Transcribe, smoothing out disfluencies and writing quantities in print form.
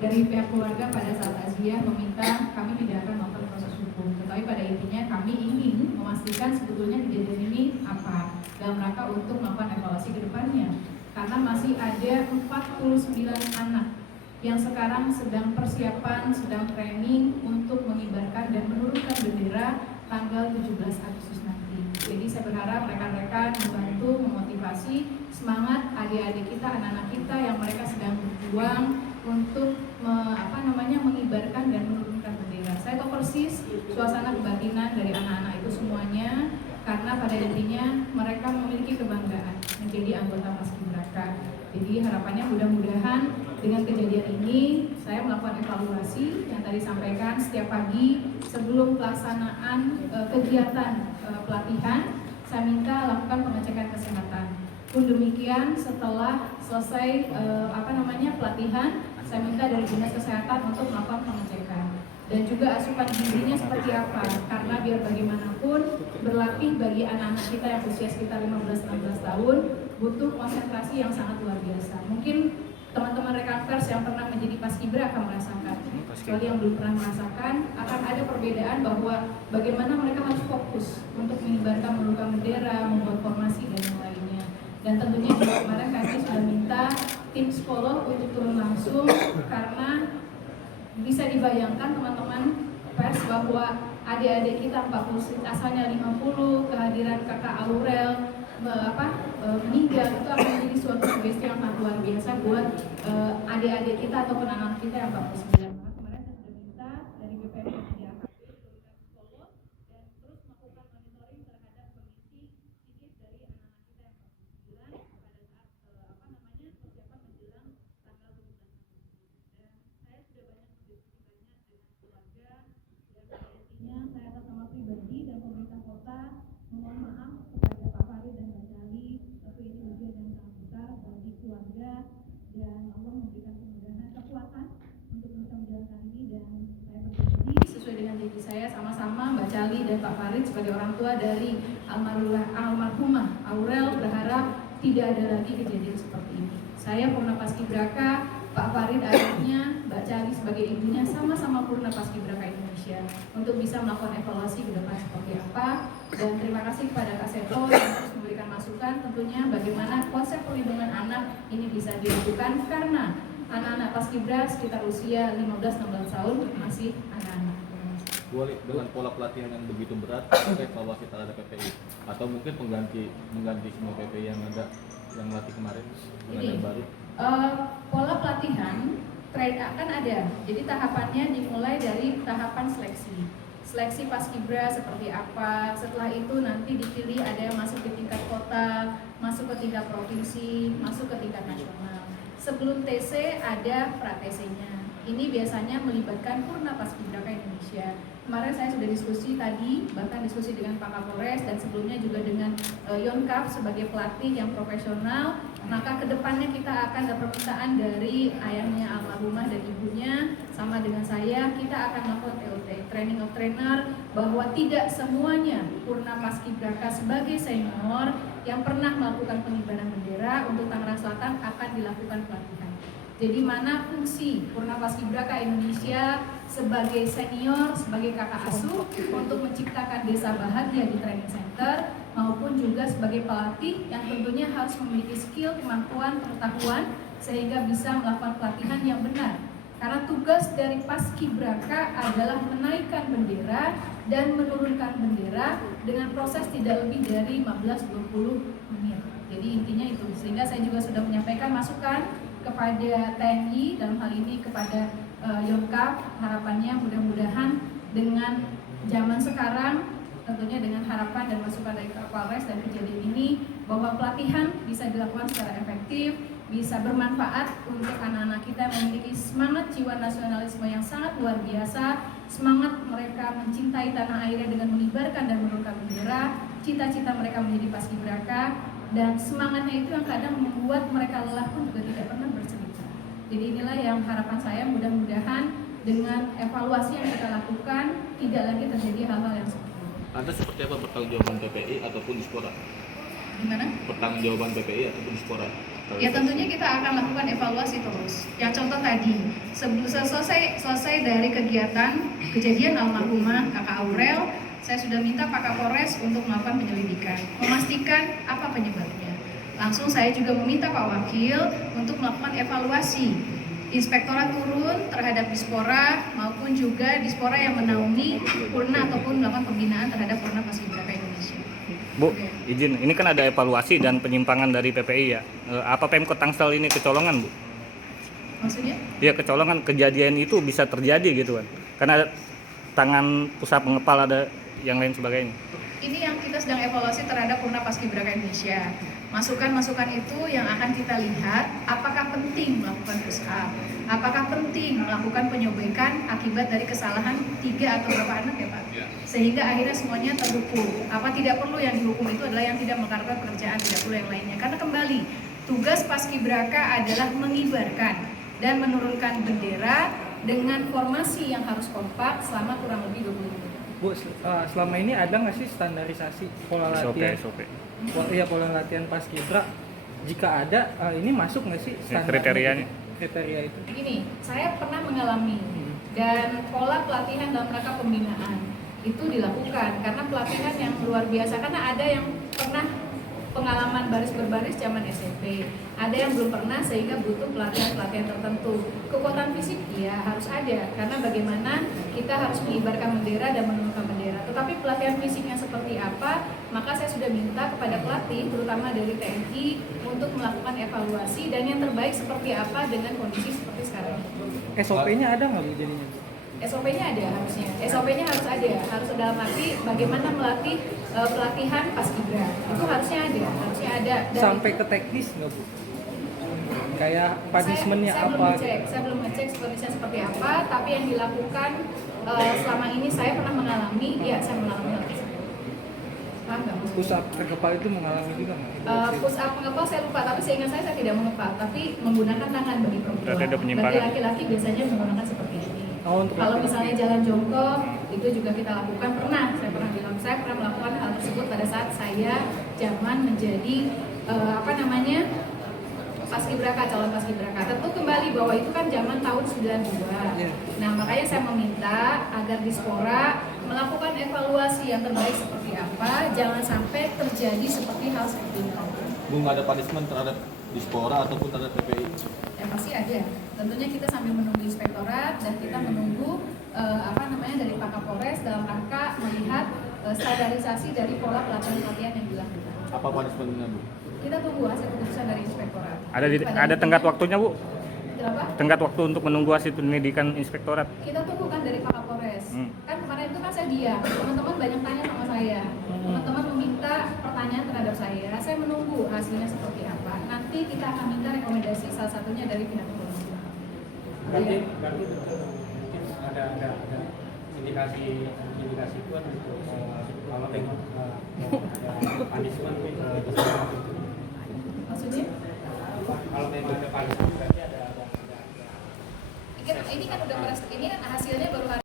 dari pihak keluarga pada saat takziah meminta kami tidak akan melakukan proses hukum, tetapi pada intinya kami ingin memastikan sebetulnya kejadian ini apa dalam rangka untuk melakukan evaluasi ke depannya, karena masih ada 49 anak yang sekarang sedang persiapan, sedang training untuk mengibarkan dan menurunkan bendera tanggal 17 Agustus nanti. Jadi saya berharap rekan-rekan membantu, memotivasi semangat adik-adik kita, anak-anak kita yang mereka sedang berjuang untuk mengibarkan dan menurunkan bendera. Saya tahu persis suasana kebatinan dari anak-anak itu semuanya, karena pada intinya mereka memiliki kebanggaan menjadi anggota Paskibraka. Jadi harapannya mudah-mudahan dengan kejadian ini saya melakukan evaluasi yang tadi sampaikan setiap pagi sebelum pelaksanaan kegiatan pelatihan, saya minta lakukan pengecekan kesehatan. Pun demikian setelah selesai pelatihan, saya minta dari Dinas Kesehatan untuk melakukan pengecekan dan juga asupan gizinya seperti apa, karena biar bagaimanapun berlatih bagi anak-anak kita yang usia sekitar 15-16 tahun butuh konsentrasi yang sangat luar biasa. Mungkin teman-teman rekan pers yang pernah menjadi paskibra akan merasakan, kecuali yang belum pernah merasakan akan ada perbedaan bahwa bagaimana mereka harus fokus untuk mengibarkan, menurunkan bendera, membuat formasi dan yang lainnya. Dan tentunya kemarin kami sudah minta tim psikolog untuk turun langsung, karena bisa dibayangkan teman-teman pers bahwa adik-adik kita 40, asalnya 50, kehadiran kakak Aurel meninggal itu akan menjadi suatu sugesti yang sangat luar biasa buat adik-adik kita ataupun anak-anak kita yang 49. Maka kemarin saya sudah minta dari BPM 3 AKP turunkan psikolog dan terus melakukan monitoring terhadap kondisi psikis dari anak-anak kita yang 49 pada saat persiapan menjelang tanggal 17 Agustus. Dan saya sudah banyak berdiskusi dengan keluarga, dan pada intinya saya atas nama pribadi dan pemerintah kota mohon maaf kepada Pak Farid dan Mbak Cali, tapi ini ujian yang sangat besar bagi keluarga, dan Allah memberikan kemudahan, kekuatan untuk bisa menjalankan ini. Dan saya berjanji sesuai dengan janji saya sama-sama Mbak Cali dan Pak Farid sebagai orang tua dari almarhumah Aurel berharap tidak ada lagi kejadian seperti ini. Saya Purna Paskibraka, Pak Farid ayahnya, Mbak Cali sebagai ibunya, sama-sama Purna Paskibraka Indonesia untuk bisa melakukan evaluasi ke depan seperti apa. Dan terima kasih kepada Kak Seto yang terus memberikan masukan tentunya bagaimana konsep perlindungan anak ini bisa dilakukan, karena anak-anak Paskibra sekitar usia 15-16 tahun masih anak-anak. Boleh dengan pola pelatihan yang begitu berat, pakai evaluasi terhadap PPI atau mungkin mengganti semua PPI yang ada yang melatih kemarin dengan yang baru. Pola pelatihan akan ada. Jadi tahapannya dimulai dari tahapan seleksi Paskibra seperti apa. Setelah itu nanti dipilih ada yang masuk ke tingkat kota, masuk ke tingkat provinsi, masuk ke tingkat nasional. Sebelum TC ada pra-TC-nya. Ini biasanya melibatkan Purna Paskibraka Indonesia. Kemarin saya sudah diskusi tadi, bahkan diskusi dengan Pak Kapolres dan sebelumnya juga dengan Yonkap sebagai pelatih yang profesional. Maka kedepannya kita akan ada permintaan dari ayahnya almarhumah dan ibunya sama dengan saya, kita akan melakukan TOT, training of trainer, bahwa tidak semuanya Purna Paskibraka sebagai senior yang pernah melakukan pengibaran bendera untuk Tangerang Selatan akan dilakukan pelatihan. Jadi mana fungsi Purna Paskibraka Indonesia sebagai senior, sebagai kakak asuh untuk menciptakan desa bahagia di training center, maupun juga sebagai pelatih yang tentunya harus memiliki skill, kemampuan, pengetahuan sehingga bisa melakukan pelatihan yang benar. Karena tugas dari Paskibraka adalah menaikkan bendera dan menurunkan bendera dengan proses tidak lebih dari 15-20 menit. Jadi intinya itu. Sehingga saya juga sudah menyampaikan masukan kepada TNI, dalam hal ini kepada Yonkap, harapannya mudah-mudahan dengan zaman sekarang, tentunya dengan harapan dan masukan dari Kapolres dan kejadian ini, bahwa pelatihan bisa dilakukan secara efektif, bisa bermanfaat untuk anak-anak kita memiliki semangat jiwa nasionalisme yang sangat luar biasa, semangat mereka mencintai tanah airnya dengan mengibarkan dan menurunkan bendera, cita-cita mereka menjadi Paskibraka, dan semangatnya itu yang kadang membuat mereka lelah pun juga tidak pernah bercerita. Jadi inilah yang harapan saya, mudah-mudahan dengan evaluasi yang kita lakukan tidak lagi terjadi hal-hal yang seperti itu. Anda seperti apa pertanggungjawaban PPI ataupun Dispora? Gimana? Pertanggungjawaban PPI ataupun Dispora? Ya tentunya kita akan lakukan evaluasi terus. Ya contoh tadi, sebelum selesai dari kegiatan kejadian almarhumah Kakak Aurel, saya sudah minta Pak Kapolres untuk melakukan penyelidikan, memastikan apa penyebabnya. Langsung saya juga meminta Pak Wakil untuk melakukan evaluasi. Inspektorat turun terhadap Dispora maupun juga Dispora yang menaungi Purna ataupun melakukan pembinaan terhadap Purna Paskibraka Indonesia. Bu, izin, ini kan ada evaluasi dan penyimpangan dari PPI ya. Apa Pemkot Tangsel ini kecolongan, Bu? Maksudnya? Ya, kecolongan, kejadian itu bisa terjadi gitu kan. Karena ada tangan pusat pengepal, ada yang lain sebagainya. Ini yang kita sedang evaluasi terhadap Purna Paskibraka Indonesia. Masukan-masukan itu yang akan kita lihat apakah penting melakukan push up, apakah penting melakukan penyobekan akibat dari kesalahan 3 atau berapa anak ya Pak? Ya. Sehingga akhirnya semuanya terhukum. Apa tidak perlu yang dihukum itu adalah yang tidak melakukan pekerjaan, tidak perlu yang lainnya. Karena kembali, tugas Paskibraka adalah mengibarkan dan menurunkan bendera dengan formasi yang harus kompak selama kurang lebih 20 menit. Bu, selama ini ada nggak sih standarisasi pola latihan? SOP. Iya, pola latihan Paskibra. Jika ada, ini masuk nggak sih standar Kriterianya. kriteria itu? Begini, saya pernah mengalami dan pola pelatihan dalam rangka pembinaan itu dilakukan karena pelatihan yang luar biasa, karena ada yang pernah pengalaman baris berbaris zaman SMP, ada yang belum pernah sehingga butuh pelatihan tertentu. Kekuatan fisik ya harus ada karena bagaimana kita harus mengibarkan bendera dan menurunkan bendera. Tetapi pelatihan fisiknya seperti apa, maka saya sudah minta kepada pelatih terutama dari TNI untuk melakukan evaluasi dan yang terbaik seperti apa dengan kondisi seperti sekarang. SOP-nya ada nggak Bu jadinya? SOP-nya ada harusnya. SOP-nya harus ada. Harus dalam arti bagaimana melatih pelatihan Paskibra. Itu harusnya ada. Dan Sampai ke teknis nggak Bu? Kayak punishment-nya saya apa? Saya belum ngecek seperti apa, tapi yang dilakukan selama ini saya pernah mengalami, saya mengalami hal tersebut. Paham nggak maksudnya? Push up terkepal itu mengalami juga nggak? Push up mengepal saya lupa, tapi seingat saya tidak mengepal, tapi menggunakan tangan bagi perempuan. Berarti ada penyimpangan. Bagi laki-laki biasanya menggunakan seperti ini. Oh, untuk Kalau laki-laki. misalnya jalan jongkok itu juga kita lakukan, saya pernah melakukan hal tersebut pada saat saya zaman menjadi Paskibraka, calon Paskibraka. Tentu kembali bahwa itu kan zaman tahun 92. Yeah. Nah, makanya saya meminta agar Dispora melakukan evaluasi yang terbaik seperti apa, jangan sampai terjadi seperti hal seperti ini. Bu, nggak ada punishment terhadap Dispora ataupun terhadap PPI? Ya pasti ada. Tentunya kita sambil menunggu inspektorat dan kita menunggu dari Pak Kapolres dalam rangka melihat standarisasi dari pola pelatihan yang dilakukan. Apa punishmentnya, Bu? Kita tunggu hasil keputusan dari inspektorat. Ada tenggat waktunya, Bu? Kenapa? Tenggat waktu untuk menunggu hasil penyelidikan inspektorat. Kita tunggu kan dari Pak Kapolres. Kan kemarin itu kan saya diam. Teman-teman banyak tanya sama saya. Teman-teman meminta pertanyaan terhadap saya. Saya menunggu hasilnya seperti apa. Nanti kita akan minta rekomendasi salah satunya dari pihak kepolisian. Berarti mungkin ada indikasi kuat untuk kalau tengok ada punishment Maksudnya? kalau memang ada punishment berarti ada Ini kan udah ini kan hasilnya baru hari